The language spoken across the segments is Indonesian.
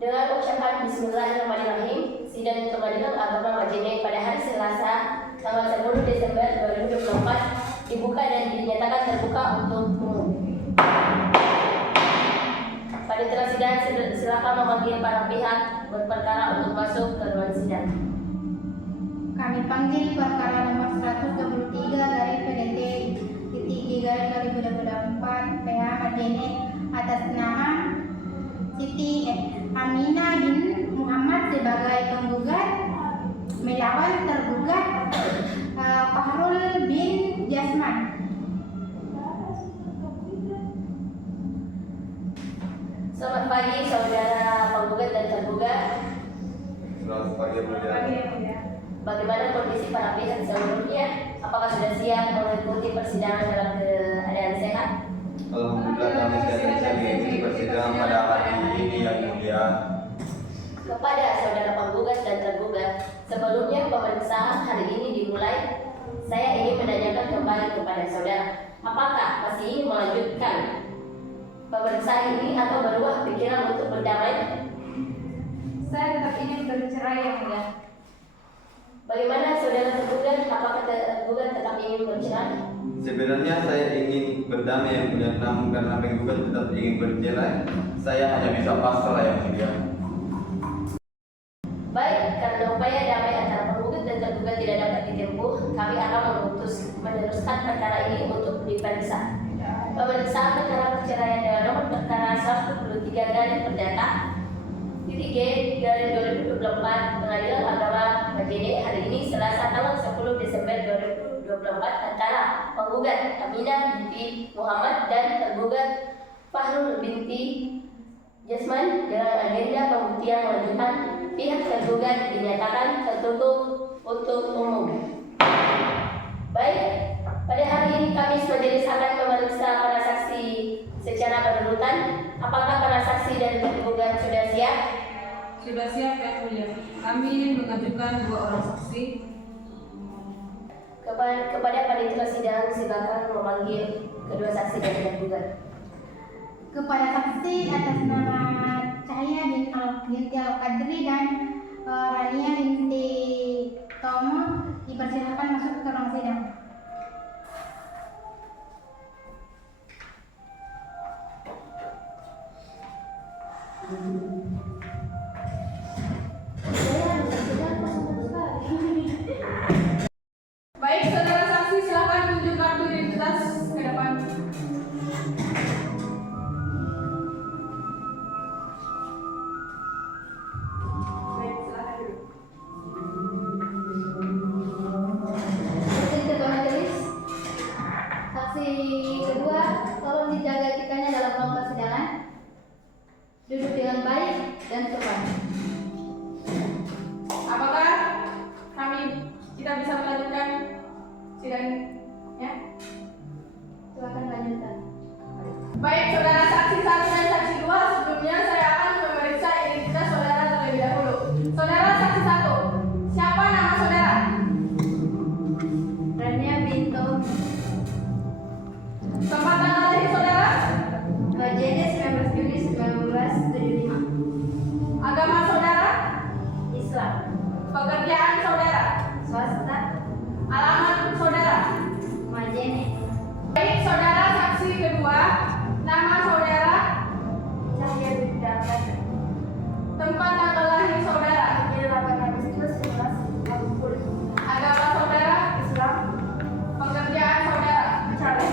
Dengan ucapan Bismillahirrahmanirrahim, sidang Pengadilan Agama Majene pada hari Selasa, tanggal 10 Desember 2024 dibuka dan dinyatakan terbuka untuk umum. Panitia sidang silakan memanggil para pihak berperkara untuk masuk ke ruang sidang. Kami panggil perkara nomor 123 dari PDT titik 2024 PH Majene atas nama Siti Aminah bin Muhammad sebagai penggugat melawan tergugat Fahrul bin Jasman. Selamat pagi saudara penggugat dan tergugat. Selamat pagi, Mulia. Bagaimana kondisi para pihak sebelumnya? Apakah sudah siap mengikuti persidangan dalam keadaan sehat? Alhamdulillah kami siap mengikuti persidangan pada hari ini yang mulia. Kepada saudara penggugat dan tergugat, sebelumnya pemeriksaan hari ini dimulai, saya ingin menanyakan kembali kepada saudara, apakah masih ingin melanjutkan pemeriksaan ini atau berubah pikiran untuk berdamai? Saya tetap ingin bercerai, yang mulia. Bagaimana saudara tergugat? Apakah tergugat tetap ingin bercerai? Sebenarnya saya ingin berdamai yang mulia, namun karena penggugat tetap ingin bercerai, saya hanya bisa pasrah yang mulia. Baik, karena upaya damai antara penggugat dan tergugat tidak dapat ditempuh, kami akan meneruskan perkara ini untuk diperiksa. Pemeriksaan perkara perceraian dengan nomor perkara 123 garis perdata titik G garis 2024 Pengadilan Agama Majene hari ini Selasa tanggal 10 Desember 2024 antara penggugat Aminah binti Muhammad dan tergugat Fahrul binti Jasman dengan agenda pembuktian lanjutan. Pihak tergugat dinyatakan tertutup untuk umum. Baik, pada hari ini Kamis Majelis akan memeriksa para saksi secara berurutan. Apakah para saksi dan tergugat sudah siap? Sudah siap, ya mulia. Kami ingin mengajukan 2 orang saksi. Kepada panitia sidang silakan memanggil kedua saksi dan tergugat. Kepada saksi atas nama Cahaya binti Al-Qadri dan Rania binti Tomo dipersilakan masuk ke ruang sidang. Baik, saudara saksi, silakan tunjukkan identitas ke depan. Baik, silakan dulu. Izin ketua majelis, saksi kedua tolong dijaga etikanya dalam ruang persidangan. Duduk dengan baik dan sopan. Apakah kita bisa melanjutkan sidangnya? Silakan lanjutkan. Baik, saudara saksi 1 dan saksi 2, sebelumnya saya akan memeriksa identitas saudara terlebih dahulu. Saudara saksi 1, siapa nama saudara? Rania Binto Tempat tanggal lahir saudara? Majene 19 Juni 1975. Agama saudara? Islam. Pekerjaan saudara? Swasta. Alamat saudara? Majene. Baik, saudara saksi kedua, nama saudara? Cahaya binti Al-Qadri. Tempat tanggal lahir saudara? 8 Agustus 1960. Agama saudara? Islam. Pekerjaan saudara? Caleg.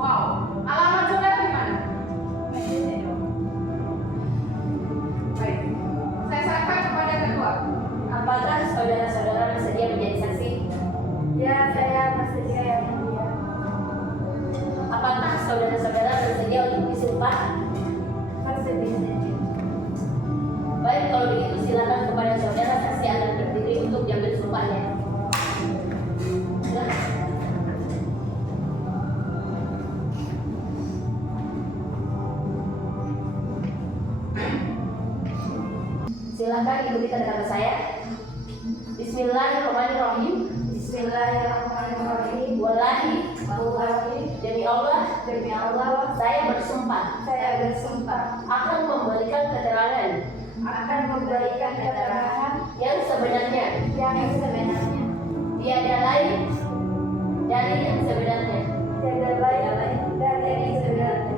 Wow. Alamat saudara di mana? Majene. Baik. Saya serahkan kepada ketua. Apakah saudara-saudara bersedia menjadi saksi? Ya, saya bersedia, yang mulia. Apakah saudara-saudara bersedia untuk disumpah? Bersedia. Baik, kalau begitu silakan kepada saudara saksi akan berdiri untuk diambil sumpahnya. Silakan ikuti kata-kata saya. Bismillahirrahmanirrahim. Bismillahirrahmanirrahim. Wallahi, Demi demi Allah, saya bersumpah saya bersumpah akan memberikan keterangan memberikan keterangan yang sebenarnya yang sebenarnya. tiada lain dari yang sebenarnya. Tiada lain dari yang sebenarnya.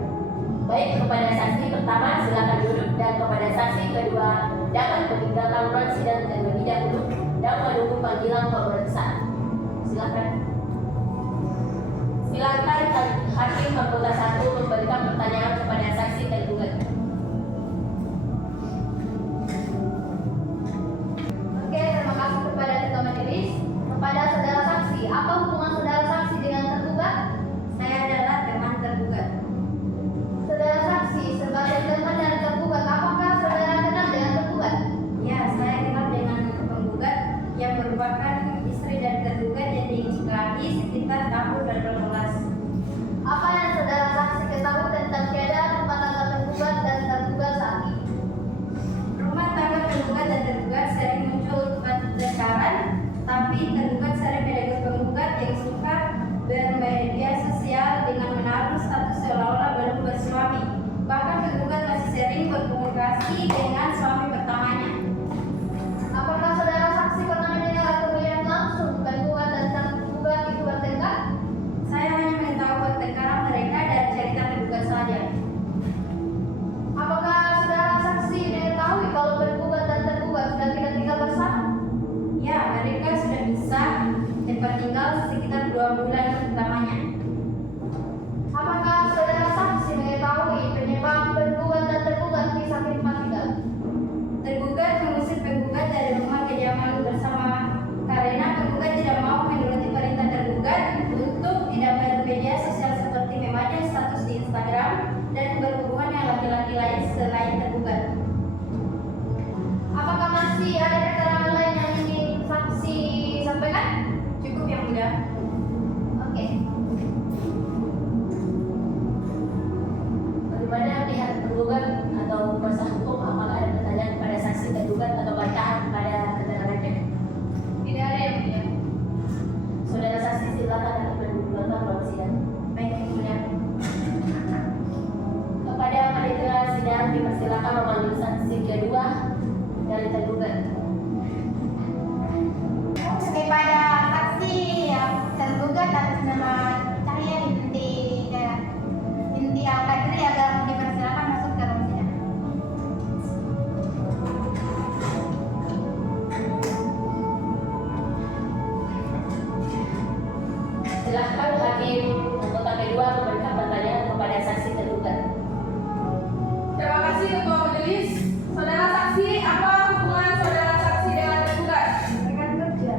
Baik, kepada saksi pertama silakan duduk, dan kepada saksi kedua dapat meninggalkan ruang sidang terlebih dahulu dan menunggu panggilan pemeriksaan. Silakan. Silakan Hakim Fakultas 1 memberikan pertanyaan kepada saksi tergugat. Oke, terima kasih kepada ketua majelis. Kepada saudara saksi, apa hubungan saudara saksi dengan tergugat? Saya adalah teman tergugat. Saudara saksi, sebagai teman dari tergugat, apakah saudara kenal dengan tergugat? Ya, saya kenal dengan penggugat yang merupakan istri dari tergugat yang dinikahi sekitar tahun 2012. Apa yang saudara saksi ketahui tentang keadaan rumah tangga tergugat dan tergugat saat ini? Rumah tangga tergugat dan tergugat sering muncul pertengkaran, tapi tergugat sering menegur penggugat yang suka bermedia sosial dengan menaruh status seolah-olah belum bersuami. Bahkan tergugat masih sering berkomunikasi dengan suami pertamanya. Apakah saudara saksi pernah mendengar atau melihat langsung tergugat dan tergugat itu bertengkar? Saya hanya mengetahui pertengkaran mereka dari cerita tergugat saja. Apakah saudara saksi mengetahui kalau tergugat dan tergugat sudah tidak tinggal bersama? Ya, mereka sudah bisa tempat tinggal sekitar 2 bulan pertamanya. Apakah saudara saksi mengetahui penyebab tergugat dan tergugat pisah tempat tinggal? Tergugat mengusir penggugat dari rumah kediaman bersama karena penggugat tidak mau menuruti perintah tergugat untuk tidak bermedia sosial seperti memajang status di Instagram dan berhubungan dengan laki-laki lain selain tergugat. Apakah masih ada keterangan lain yang ingin saksi sampaikan? Cukup yang mudah. Oke. Bagaimana pihak tergugat atau kuasa hukum, apakah ada pertanyaan kepada saksi tergugat atau bantahan kepada keterangannya? Tidak ada yang mulia. Saudara saksi silakan dapat meninggalkan ruang sidang. Baik, yang mulia. Kepada panitia sidang dipersilakan memanggil saksi kedua dari tergugat. Kepada saksi yang tergugat atas nama Cahya Inti Al-Qadri agar dipersilakan masuk ke ruang sidang. Silahkan hakim anggota kedua memberikan pertanyaan kepada saksi tergugat. Terima kasih ketua majelis. Saudara saksi, apa hubungan saudara saksi dengan tergugat? Rekan kerja.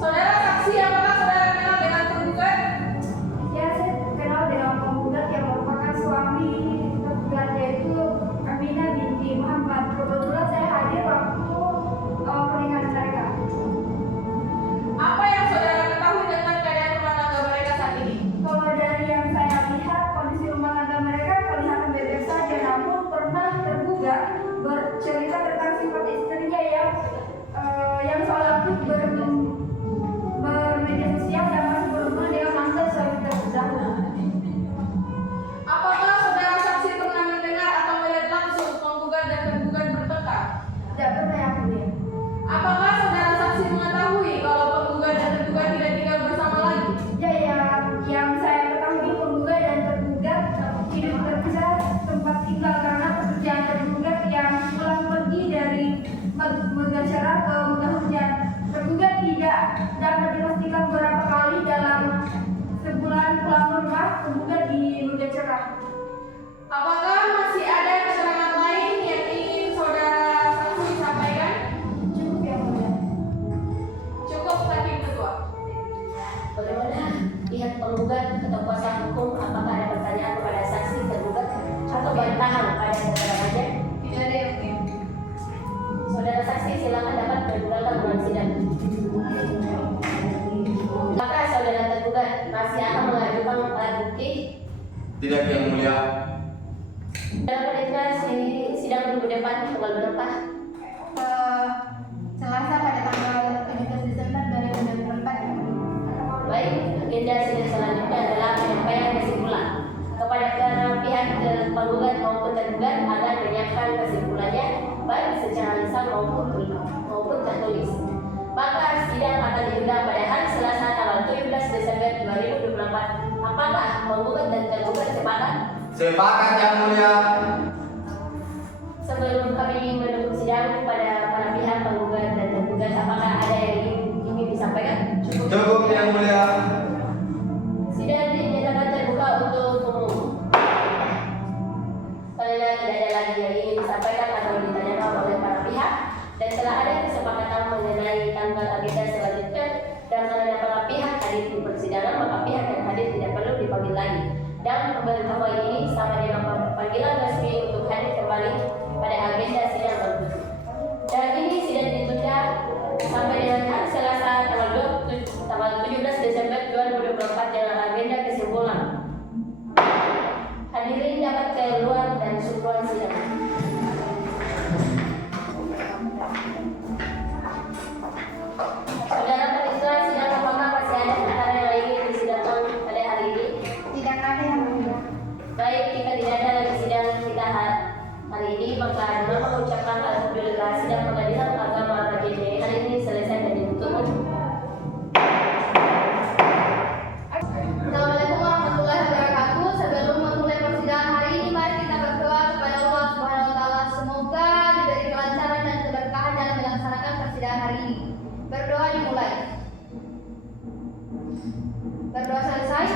Saudara saksi, apakah saudara kenal dengan tergugat? Ya, saya kenal dengan penggugat yang merupakan suami tergugat, yaitu Aminah binti Muhammad. Kebetulan saya hadir waktu pernikahan mereka. Apa yang saudara ketahui tentang keadaan rumah tangga mereka saat ini? Kalau dari yang saya lihat, kondisi rumah tangga mereka kelihatan baik-baik saja. Namun pernah tergugat bercerita tentang sifat istrinya yang soal aktif bermedia sosial dan masih berhubungan dengan mantan suami terdahulu. Apakah saudara saksi pernah mendengar atau melihat langsung penggugat dan tergugat bertengkar? Tidak pernah yang mulia. Apakah saudara saksi mengetahui kalau penggugat dan tergugat tidak tinggal bersama lagi? Ya, yang saya ketahui penggugat dan tergugat hidup terpisah tempat tinggal karena pekerjaan tergugat yang pulang pergi dari Megacerah ke Megahujan. Tergugat tidak dapat dipastikan berapa kali dalam sebulan pulang rumah tergugat di Megacerah. Apakah masih ada keterangan lain yang ingin saudara saksi sampaikan? Cukup yang mulia. Cukup, hakim ketua. Bagaimana pihak penggugat atau kuasa hukum, apakah ada pertanyaan kepada saksi tergugat atau bantahan pada keterangannya? Tidak ada yang mulia. Saudara saksi silakan dapat meninggalkan ruang sidang. Apakah saudara tergugat masih akan mengajukan alat bukti? Tidak, yang mulia. Dalam panitia sidang minggu depan tanggal berapa? Selasa pada tanggal 17 Desember 2024 yang mulia. Baik, agenda sidang selanjutnya adalah penyampaian kesimpulan kepada pihak penggugat maupun tergugat agar menyiapkan kesimpulannya baik secara lisan maupun tertulis. Maka sidang akan ditunda pada hari Selasa tanggal 17 Desember 2024. Apakah penggugat dan tergugat sepakat? Sepakat yang mulia. Sebelum kami menutup sidang pada para pihak penggugat dan tergugat, apakah ada yang ingin disampaikan? Cukup yang mulia. Sidang dinyatakan terbuka untuk umum. Karena tidak ada lagi yang ingin disampaikan atau ditanyakan oleh para pihak dan telah ada kesepakatan mengenai tanggal agenda selanjutnya dan karena para pihak hadir di persidangan, maka pihak yang hadir tidak perlu dipanggil lagi. Dan pemberitahuan ini sama dengan panggilan resmi untuk hadir kembali pada agenda sidang berikutnya. Dan ini sidang ditunda sampai dengan hari Selasa tanggal 17 Desember 2024 dengan agenda kesimpulan. Hadirin dapat keluar dan suruhan sidang. Saudara Panitera, sidang apakah masih ada perkara yang ingin disidangkan pada hari ini? Tidak ada yang mulia. Baik, jika tidak ada lagi sidang kita hari ini, maka dengan mengucapkan alhamdulillah sidang pengadilan agama PJJ hari ini selesai dan ditutup. Assalamualaikum warahmatullahi wabarakatuh. Sebelum memulai persidangan hari ini, mari kita berdoa kepada Allah Subhanahu wa taala. Semoga diberi kelancaran dan keberkahan dalam melaksanakan persidangan hari ini. Berdoa dimulai. Berdoa selesai.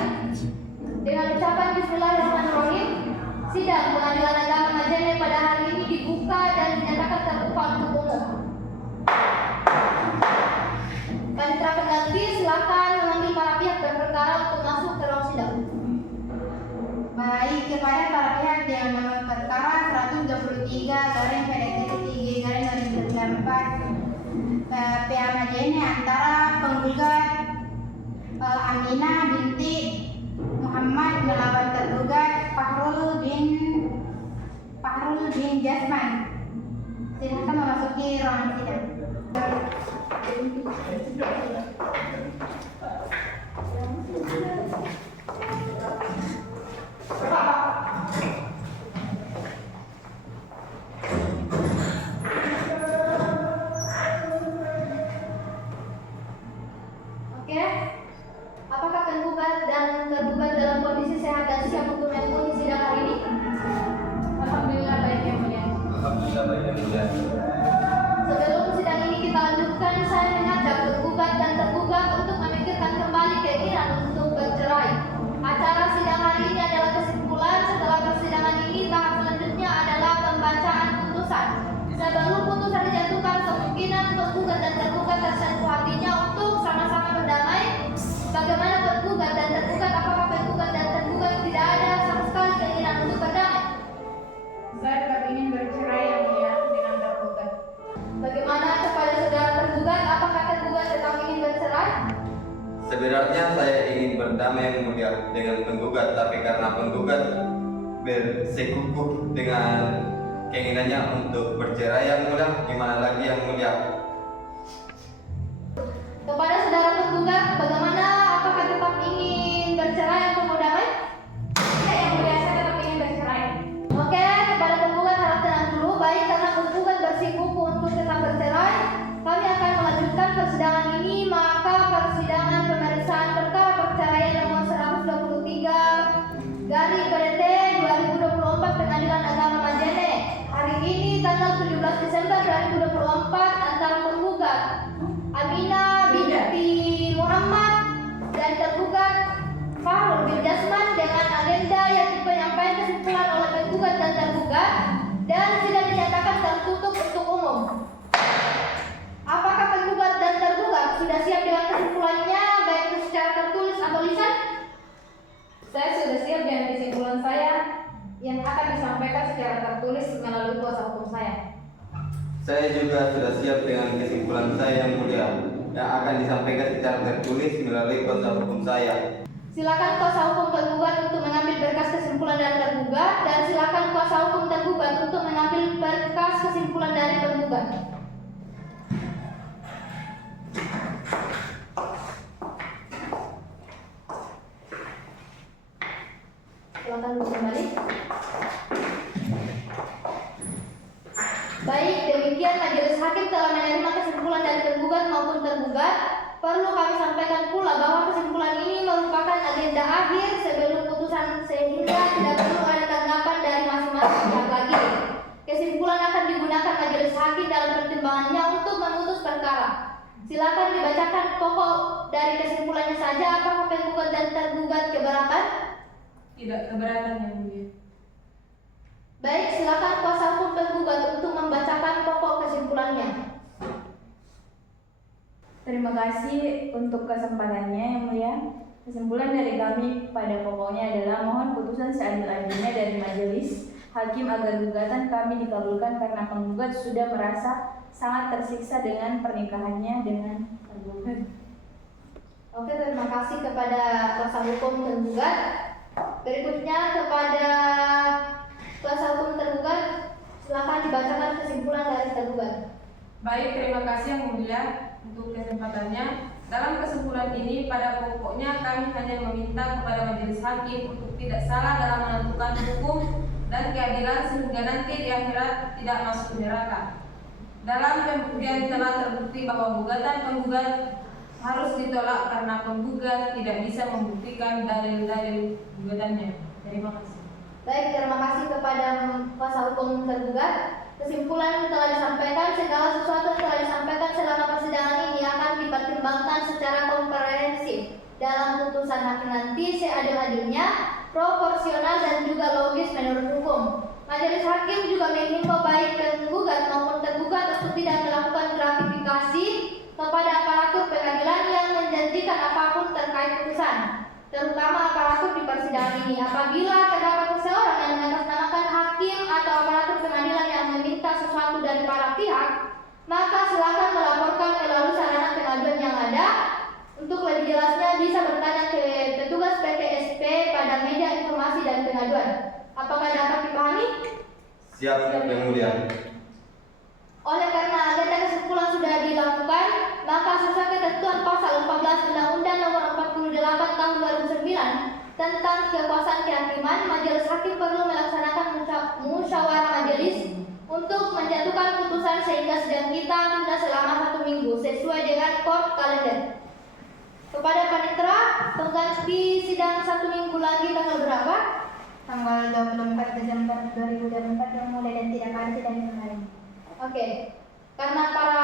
Dengan ucapan Bismillahirrahmanirrahim, sidang pengadilan agama Majene pada hari ini dibuka dan dinyatakan terbuka untuk umum. Panitera pengganti silakan memanggil para pihak berperkara untuk masuk ke ruang sidang. Baik, kepada para pihak yang nomor perkara 123/PDT3/2024 pihak Majene antara penggugat Aminah binti Muhammad melawan tergugat Fahrul bin Jasman. Silakan memasuki ruangan sidang. Oke. Apakah penggugat dan tergugat dalam kondisi sehat dan siap untuk mengikuti sidang hari ini? Alhamdulillah baik yang mulia. Alhamdulillah baik yang mulia. Sebelum sidang ini kita lanjutkan, saya mengajak penggugat dan tergugat untuk memikirkan kembali keinginan untuk bercerai. Acara sidang hari ini adalah kesimpulan. Setelah persidangan ini, tahap selanjutnya adalah pembacaan putusan. Sebelum putusan dijatuhkan, kemungkinan penggugat dan tergugat tersentuh hatinya untuk sama-sama berdamai. Bagaimana penggugat dan tergugat? Apakah penggugat dan tergugat tidak ada sama sekali keinginan untuk berdamai? Saya tetap ingin bercerai yang mulia dengan tergugat. Bagaimana kepada saudara tergugat? Apakah tergugat tetap ingin bercerai? Sebenarnya saya ingin berdamai yang mulia dengan penggugat, tapi karena penggugat bersikukuh dengan keinginannya untuk bercerai yang mulia, gimana lagi yang mulia? Kepada saudara penggugat, bagaimana? Apakah tetap ingin bercerai atau mau damai? Ya yang mulia, saya tetap ingin bercerai. Oke, kepada penggugat harap tenang dulu. Baik, karena penggugat bersikukuh untuk tetap bercerai, kami akan melanjutkan persidangan ini. Maka persidangan pemeriksaan perkara perceraian nomor 123/PDT 2024 Pengadilan Agama Majene hari ini tanggal 17 Desember 2024 antara penggugat Aminah binti Muhammad dan tergugat Fahrul bin Jasman dengan agenda yang dipenyampaikan kesimpulan oleh penggugat dan tergugat dan sidang dinyatakan tertutup untuk umum. Apakah penggugat dan tergugat sudah siap dengan kesimpulannya baik itu secara tertulis atau lisan? Saya sudah siap dengan kesimpulan saya yang akan disampaikan secara tertulis melalui kuasa hukum saya. Saya juga sudah siap dengan kesimpulan saya yang mulia yang akan disampaikan secara tertulis melalui kuasa hukum saya. Silakan kuasa hukum tergugat untuk mengambil berkas kesimpulan dari tergugat dan silakan kuasa hukum tergugat untuk mengambil berkas kesimpulan dari penggugat. Silakan kembali. Baik, demikian majelis hakim telah menerima kesimpulan dari penggugat maupun tergugat. Perlu kami sampaikan pula bahwa kesimpulan ini merupakan agenda akhir sebelum putusan sehingga tidak perlu ada tanggapan dari masing-masing pihak lagi. Kesimpulan akan digunakan majelis hakim dalam pertimbangannya untuk memutus perkara. Silakan dibacakan pokok dari kesimpulannya saja. Apakah penggugat dan tergugat keberatan? Tidak keberatan yang mulia. Baik, silakan kuasa hukum penggugat untuk membacakan pokok kesimpulannya. Terima kasih untuk kesempatannya yang mulia. Kesimpulan dari kami pada pokoknya adalah mohon putusan seadil-adilnya dari majelis hakim agar gugatan kami dikabulkan karena penggugat sudah merasa sangat tersiksa dengan pernikahannya dengan tergugat. Oke, terima kasih kepada kuasa hukum tergugat. Berikutnya kepada kuasa hukum tergugat, silakan dibacakan kesimpulan dari tergugat. Baik, terima kasih yang mulia untuk kesempatannya. Dalam kesimpulan ini, pada pokoknya kami hanya meminta kepada majelis hakim untuk tidak salah dalam menentukan hukum dan keadilan sehingga nanti di akhirat tidak masuk neraka. Dalam pembuktian telah terbukti bahwa gugatan penggugat harus ditolak karena penggugat tidak bisa membuktikan dalil-dalil gugatannya. Terima kasih. Baik, terima kasih kepada kuasa hukum tergugat. Kesimpulan telah disampaikan, segala sesuatu yang telah disampaikan selama persidangan ini akan dipertimbangkan secara komprehensif dalam putusan hakim nanti seadil-adilnya, proporsional dan juga logis menurut hukum. Majelis hakim juga menghimbau baik penggugat maupun tergugat untuk tidak melakukan gratifikasi kepada aparatur pengadilan yang menjanjikan apapun terkait putusan, terutama aparatur di persidangan ini. Apabila terdapat seseorang yang mengatasnamakan hakim atau aparatur pengadilan yang meminta sesuatu dari para pihak, maka silakan melaporkan melalui sarana pengaduan yang ada. Untuk lebih jelasnya bisa bertanya ke petugas PTSP pada meja informasi dan pengaduan. Apakah dapat dipahami? Siap yang mulia. Oleh karena agenda kesimpulan sudah dilakukan, maka sesuai ketentuan pasal 14 Undang-Undang Nomor 48 Tahun 2009 tentang kekuasaan kehakiman, majelis hakim perlu melaksanakan musyawarah majelis untuk menjatuhkan putusan sehingga sidang kita tunda selama 1 minggu sesuai dengan court kalender. Kepada panitera, pengganti sidang 1 minggu lagi tanggal berapa? Tanggal 24 Desember 2024 yang mulai dan tidak ada sidang yang lain. Oke. Karena para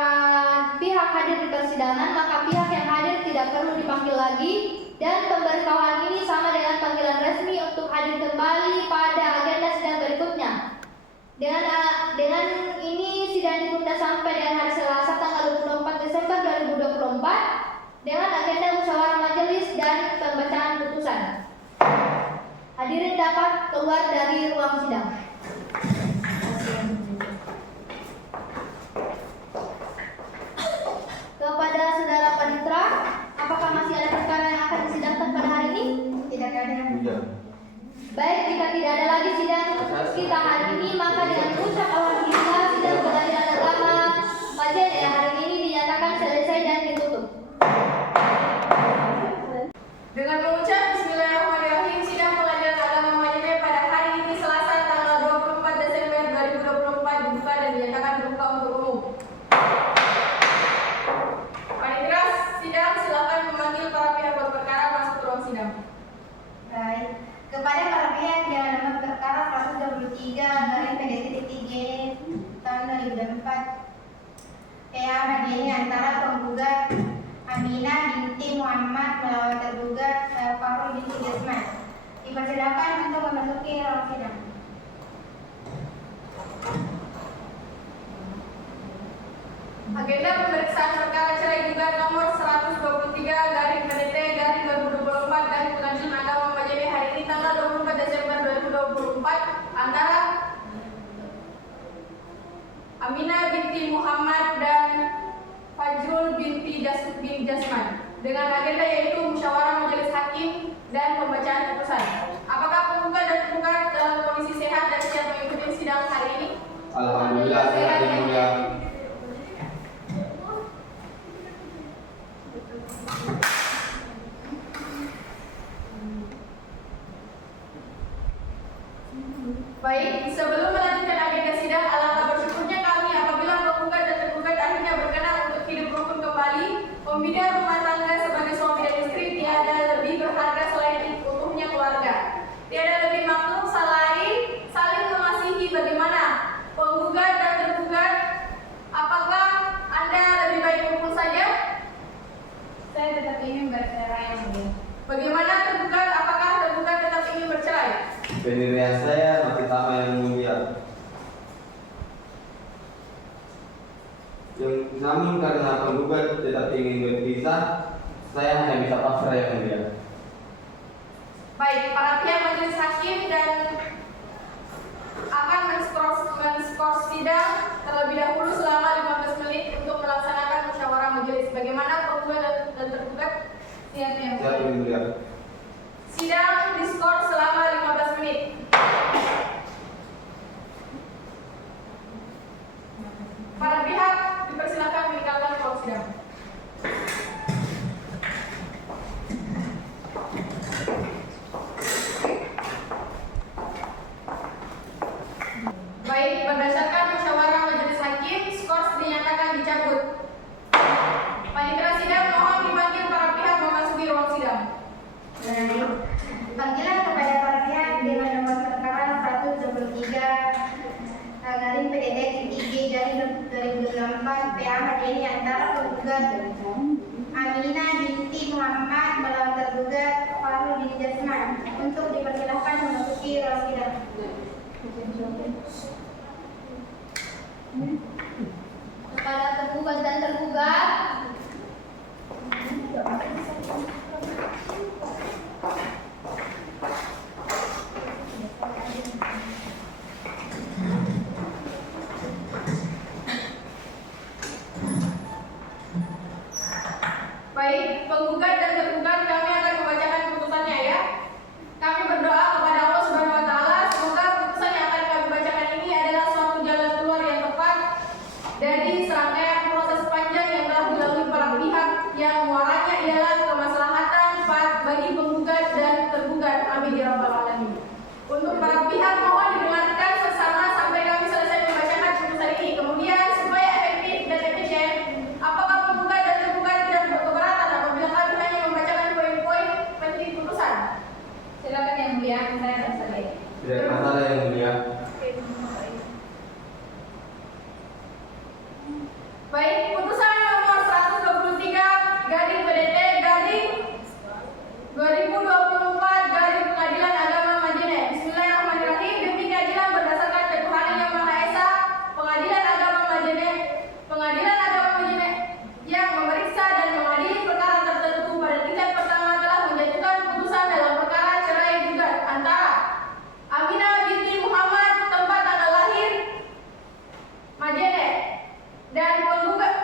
pihak hadir di persidangan, maka pihak yang hadir tidak perlu dipanggil lagi dan pemberitahuan ini sama dengan panggilan resmi untuk hadir kembali pada agenda sidang berikutnya. Dengan ini sidang ditunda sampai dengan hari Selasa tanggal 24 Desember 2024 dengan agenda musyawarah majelis dan pembacaan putusan. Hadirin dapat keluar dari ruang sidang. Kepada saudara panitera, apakah masih ada perkara yang akan disidangkan pada hari ini? Tidak ada. Baik, jika tidak ada lagi sidang kita hari ini, maka dengan ucap alhamdulillah sidang pengadilan agama Majene hari ini dinyatakan selesai dan ditutup. Dengan mengucap Bismillahirrahmanirrahim, sidang pengadilan agama Majene pada hari ini Selasa tanggal 24 Desember 2024 dibuka dan dinyatakan terbuka untuk umum. Panitera sidang silakan memanggil para pihak berperkara masuk ke ruang sidang. Baik. Kepada para pihak yang nomor perkara 123/PDT-3 tahun 2024 PA Majene antara penggugat Aminah binti Muhammad melawan tergugat Farul binti Jasman dipersilakan untuk memasuki ruang sidang. Agenda pemeriksaan perkara cerai gugat nomor 123/PDT-2024 dari Pengadilan Agama Majene hari ini tanggal 24 Desember 2024 antara Aminah binti Muhammad dan Fajrul binti Jasman dengan agenda yaitu musyawarah majelis hakim dan pembacaan putusan. Apakah penggugat dan tergugat dalam kondisi sehat dan siap mengikuti sidang hari ini? Alhamdulillah sehat yang mulia. Baik, sebelum melanjutkan agenda sidang, alangkah bersyukurnya kami Pendirian saya masih sama yang mulia. Namun karena penggugat tetap ingin berpisah, saya hanya bisa pasrah yang mulia. Baik, para pihak majelis hakim dan akan men-skor sidang terlebih dahulu selama 15 menit untuk melaksanakan musyawarah majelis. Bagaimana penggugat dan tergugat? Siap yang Siap yang mulia. Sidang diskor selama 15 menit. Para pihak dipersilakan meninggalkan ruang sidang. Baik, berdasarkan musyawarah majelis hakim, skor dinyatakan dicabut. Panitia sidang mohon dipanggil para pihak memasuki ruang sidang. Panggilan kepada para pihak dengan nomor perkara 123 garing PDD ITG garing 2024 PA Madeni antara penggugat Aminah binti Muhammad melawan tergugat Farul bin Jasman untuk dipersilahkan memasuki ruang sidang. Kepada tergugat dan tergugat, baik, penggugat dan tergugat kami akan membacakan putusannya ya. Kami berdoa kepada Allah Subhanahu wa taala semoga putusan yang akan kami bacakan ini adalah suatu jalan keluar yang tepat dari serangkaian proses panjang yang telah dilalui para pihak yang muaranya ialah kemaslahatan bagi penggugat dan tergugat. Amin ya rabbal alamin. Untuk para pihak mohon didengarkan bersama sampai kami selesai membacakan putusan ini. Kemudian supaya efektif dan efisien, apakah penggugat dan tergugat tidak berkeberatan apabila kami hanya membacakan poin-poin penting putusan? Silakan yang mulia, saya rasa ini. Tidak masalah yang mulia. Baik, putusan nomor 123 garing PDT garing 2024 garing Pengadilan Agama Madinah. Bismillahirrahmanirrahim. Demi keadilan berdasarkan ketuhanan yang Maha Esa, Pengadilan Agama Madinah yang memeriksa dan mengadili perkara tertentu pada tingkat pertama telah menjatuhkan putusan dalam perkara cerai gugat antara Aminah binti Muhammad tempat tanggal lahir Madinah dan penggugat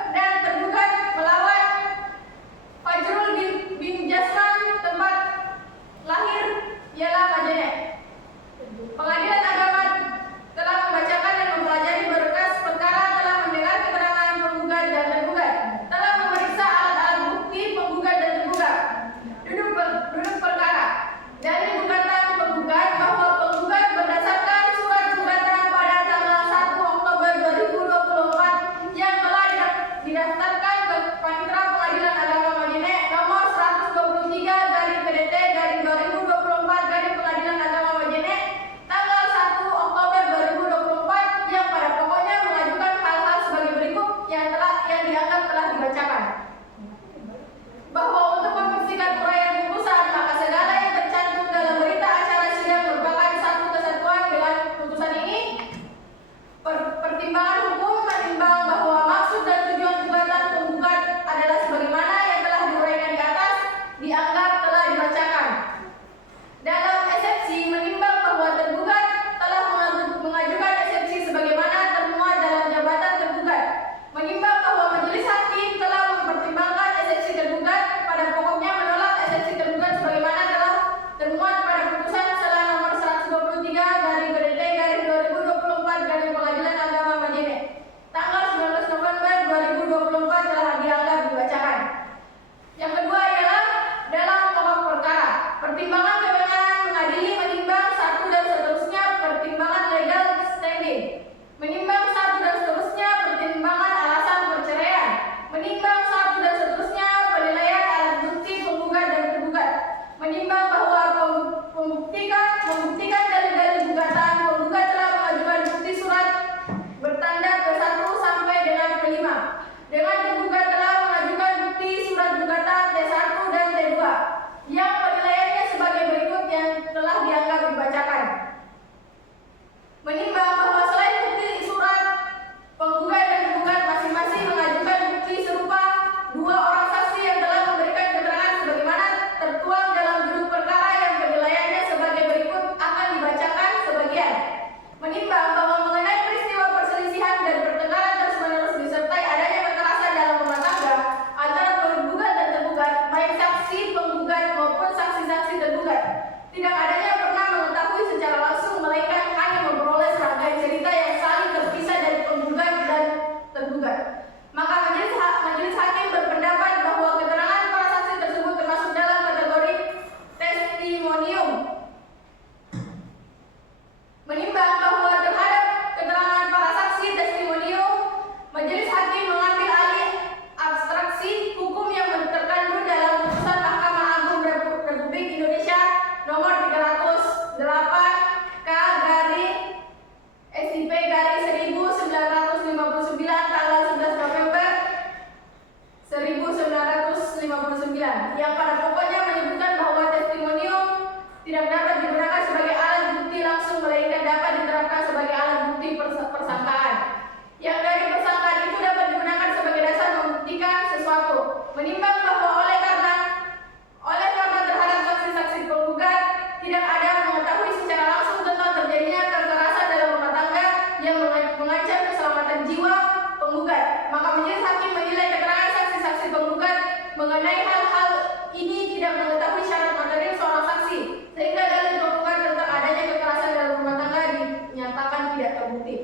Maka majelis hakim menilai keterangan saksi-saksi penggugat mengenai hal-hal ini tidak mengetahui syarat material seorang saksi, sehingga dalil penggugat tentang adanya kekerasan dalam rumah tangga dinyatakan tidak terbukti.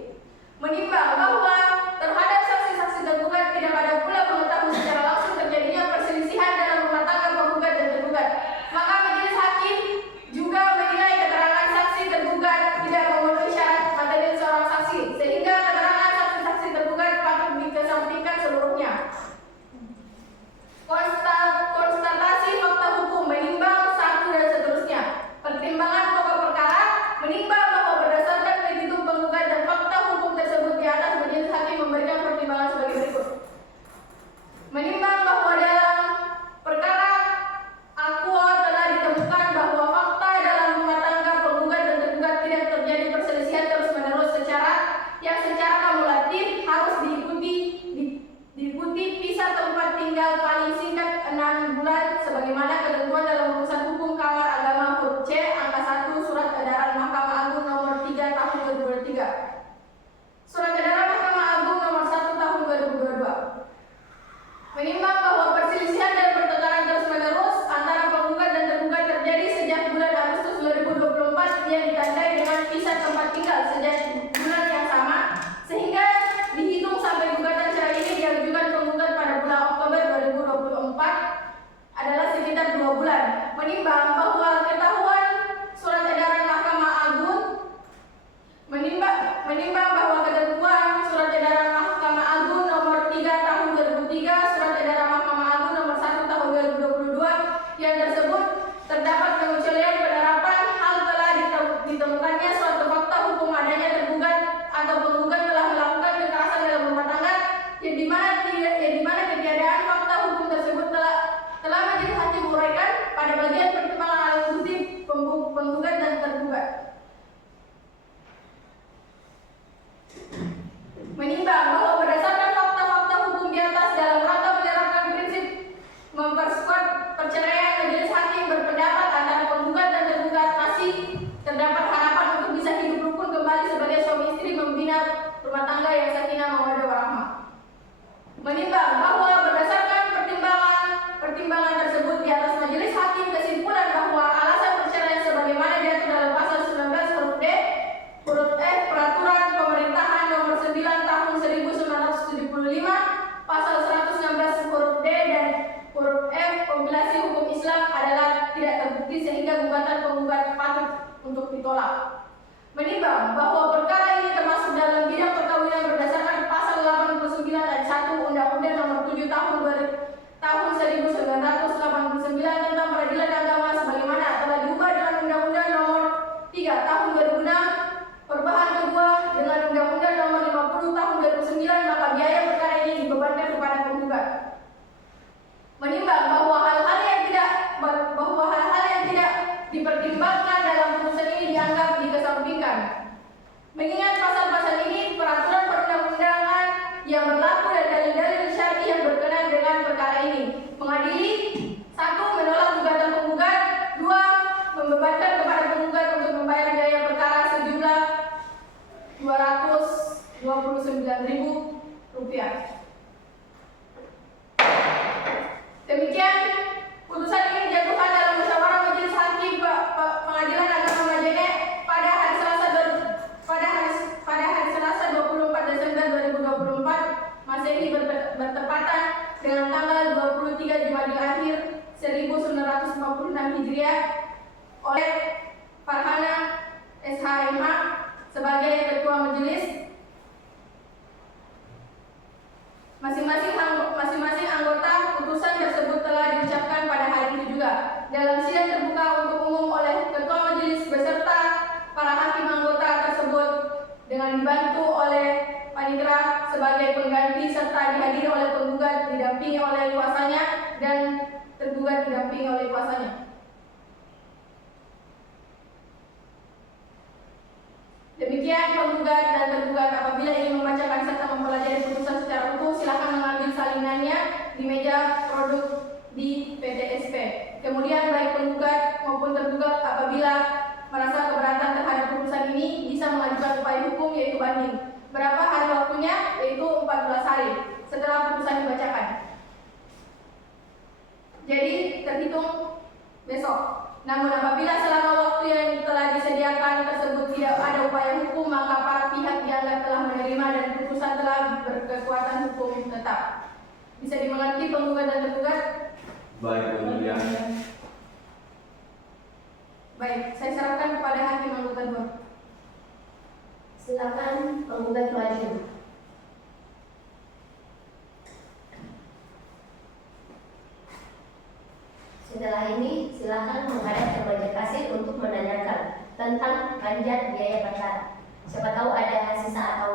Menimbang bahwa terhadap saksi-saksi tergugat tidak ada pula mengetahui secara langsung terjadinya perselisihan dalam rumah tangga penggugat dan tergugat, maka majelis hakim juga menilai keterangan saksi tergugat tidak memenuhi syarat material seorang saksi, sehingga keterangan saksi-saksi tergugat patut dikesampingkan seluruhnya. Konstatasi fakta hukum menimbang satu dan seterusnya. Pertimbangan pokok perkara menimbang bahwa berdasarkan petitum penggugat dan fakta hukum tersebut di atas, majelis hakim memberikan pertimbangan sebagai berikut. Menimbang bahwa dalam perkara Aqua telah ditemukan bahwa fakta dalam rumah tangga penggugat dan tergugat tidak terjadi perselisihan terus-menerus yang secara kumulatif harus diikuti pisah tempat tinggal paling singkat 6 bulan sebagaimana ketentuan dalam Urusan Hukum Kamar Agama huruf C angka 1 Surat Edaran Mahkamah Agung nomor 3 tahun 2023. Surat Edaran Mahkamah Agung nomor 1 tahun 2022. Menimbang bahwa perselisihan dan pertengkaran terus-menerus antara penggugat dan tergugat terjadi sejak bulan Agustus 2024 yang ditandai dengan pisah tempat tinggal sejak bulan yang sama, sehingga dihitung sampai gugatan cerai ini diajukan penggugat pada bulan Oktober 2024 adalah sekitar 2 bulan. Menimbang bahwa ketahuan Surat Edaran Mahkamah Agung menimbang bahwa ketentuan Surat Edaran Mahkamah Agung nomor 3 tahun 2003, Surat Edaran Mahkamah Agung nomor 1 tahun 2022 yang tersebut terdapat pengecualian penerapan hal telah ditemukannya suatu fakta hukum adanya tergugat atau penggugat telah melakukan kekerasan dalam rumah tangga yang dimana ketiadaan fakta hukum tersebut telah majelis hakim uraikan pada bagian pertimbangan alat bukti penggugat dan tergugat. Menimbang bahwa berdasarkan fakta-fakta hukum di atas dalam rangka menerapkan prinsip memperkuat perceraian, majelis hakim berpendapat antara penggugat dan tergugat masih terdapat harapan untuk bisa hidup rukun kembali sebagai suami istri membina rumah tangga yang sakinah mawaddah warahmah. Menimbang bahwa berdasarkan pertimbangan tersebut di atas, majelis hakim kesimpulan bahwa alasan perceraian sebagaimana diatur dalam pasal 19 huruf D huruf F Peraturan Pemerintahan nomor 9 tahun 1975, pasal 116 huruf D dan huruf F Kompilasi Hukum Islam adalah tidak terbukti sehingga gugatan penggugat patut untuk ditolak. Menimbang bahwa perkara ini termasuk dalam bidang perkawinan berdasarkan pasal 89 ayat 1 Undang-Undang nomor 7 tahun 1989 tentang peradilan agama sebagaimana telah diubah dengan Undang-Undang nomor 3 tahun 2006 perubahan kedua dengan Undang-Undang nomor 50 tahun 2009, maka biaya perkara ini dibebankan kepada penggugat. Menimbang bahwa hal-hal yang tidak dipertimbangkan dalam putusan ini dianggap dikesampingkan. Mengingat pasal-pasal ini peraturan perundang-undangan yang berlaku dan dalil-dalil syar'i yang berkenaan dengan perkara ini, mengadili 1. menolak gugatan penggugat, 2. membebankan kepada penggugat untuk membayar biaya perkara sejumlah Rp229.000. Demikian putusan ini dijatuhkan dalam musyawarah majelis hakim Pengadilan Agama Majene pada hari Selasa 24 Desember 2024 Masehi bertepatan dengan tanggal 23 Jumadil Akhir 1946 Hijriah oleh Farhana SHMH sebagai ketua majelis. Masing-masing anggota putusan tersebut telah diucapkan pada hari itu juga dalam sidang terbuka untuk umum oleh ketua majelis beserta para hakim anggota tersebut dengan dibantu oleh panitera sebagai pengganti serta dihadiri oleh penggugat didampingi oleh kuasanya dan tergugat didampingi oleh kuasanya. Demikian penggugat dan tergugat apabila ingin membacakan serta mempelajari putusan secara utuh silakan mengambil salinannya di meja produk di PTSP. Kemudian baik penggugat maupun tergugat apabila merasa keberatan terhadap putusan ini bisa mengajukan upaya hukum yaitu banding. Berapa hari waktunya? Yaitu 14 hari. Setelah terhitung besok. Namun apabila selama waktu yang telah disediakan tersebut tidak ada upaya hukum, maka para pihak dianggap telah menerima dan putusan telah berkekuatan hukum tetap. Bisa dimengerti penggugat dan tergugat? Baik, Yang Mulia. Baik, saya serahkan kepada hakim anggota 2. Silakan penggugat maju. Setelah ini, silakan menghadap ke meja kasir untuk menanyakan tentang panjang biaya perkara. Siapa tahu ada sisa atau